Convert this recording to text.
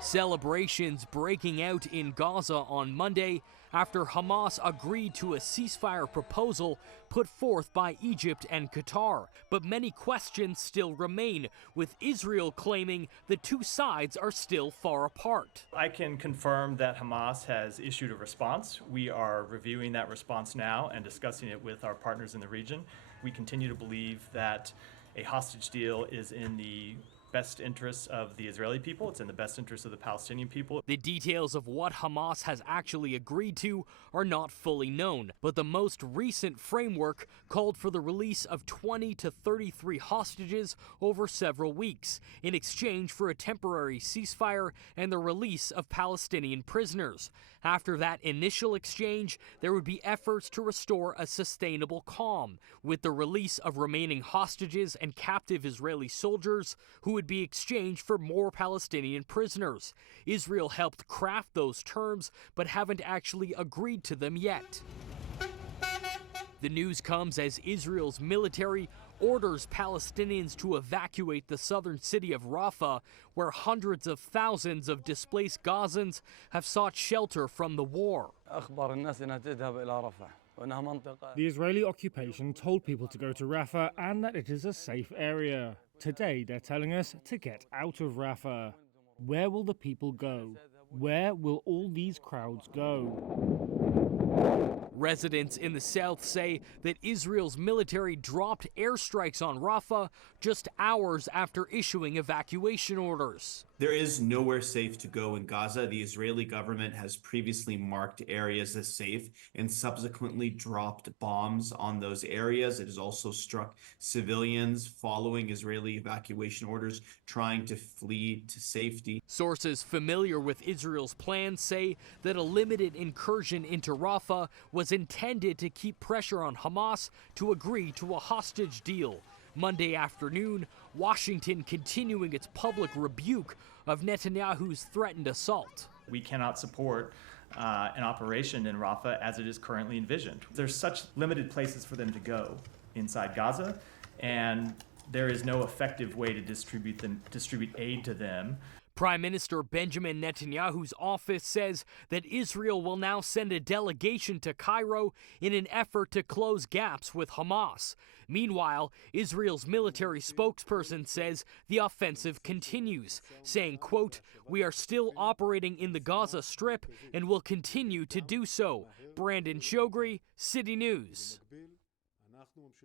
Celebrations breaking out in Gaza on Monday after Hamas agreed to a ceasefire proposal put forth by Egypt and Qatar. But many questions still remain, with Israel claiming the two sides are still far apart. I can confirm that Hamas has issued a response. We are reviewing that response now and discussing it with our partners in the region. We continue to believe that a hostage deal is in the best interests of the Israeli people. It's in the best interest of the Palestinian people. The details of what Hamas has actually agreed to are not fully known, but the most recent framework called for the release of 20 to 33 hostages over several weeks in exchange for a temporary ceasefire and the release of Palestinian prisoners. After that initial exchange, there would be efforts to restore a sustainable calm, with the release of remaining hostages and captive Israeli soldiers who would be exchanged for more Palestinian prisoners. Israel helped craft those terms, but haven't actually agreed to them yet. The news comes as Israel's military orders Palestinians to evacuate the southern city of Rafah, where hundreds of thousands of displaced Gazans have sought shelter from the war. The Israeli occupation told people to go to Rafah and that it is a safe area. Today they're telling us to get out of Rafah. Where will the people go? Where will all these crowds go? Residents in the south say that Israel's military dropped airstrikes on Rafah just hours after issuing evacuation orders. There is nowhere safe to go in Gaza. The Israeli government has previously marked areas as safe and subsequently dropped bombs on those areas. It has also struck civilians following Israeli evacuation orders trying to flee to safety. Sources familiar with Israel's plans say that a limited incursion into Rafah was intended to keep pressure on Hamas to agree to a hostage deal. Monday afternoon, Washington continuing its public rebuke of Netanyahu's threatened assault. We cannot support an operation in Rafah as it is currently envisioned. There's such limited places for them to go inside Gaza, and there is no effective way to distribute aid to them. Prime Minister Benjamin Netanyahu's office says that Israel will now send a delegation to Cairo in an effort to close gaps with Hamas. Meanwhile, Israel's military spokesperson says the offensive continues, saying, quote, "We are still operating in the Gaza Strip and will continue to do so." Brandon Choghri, City News.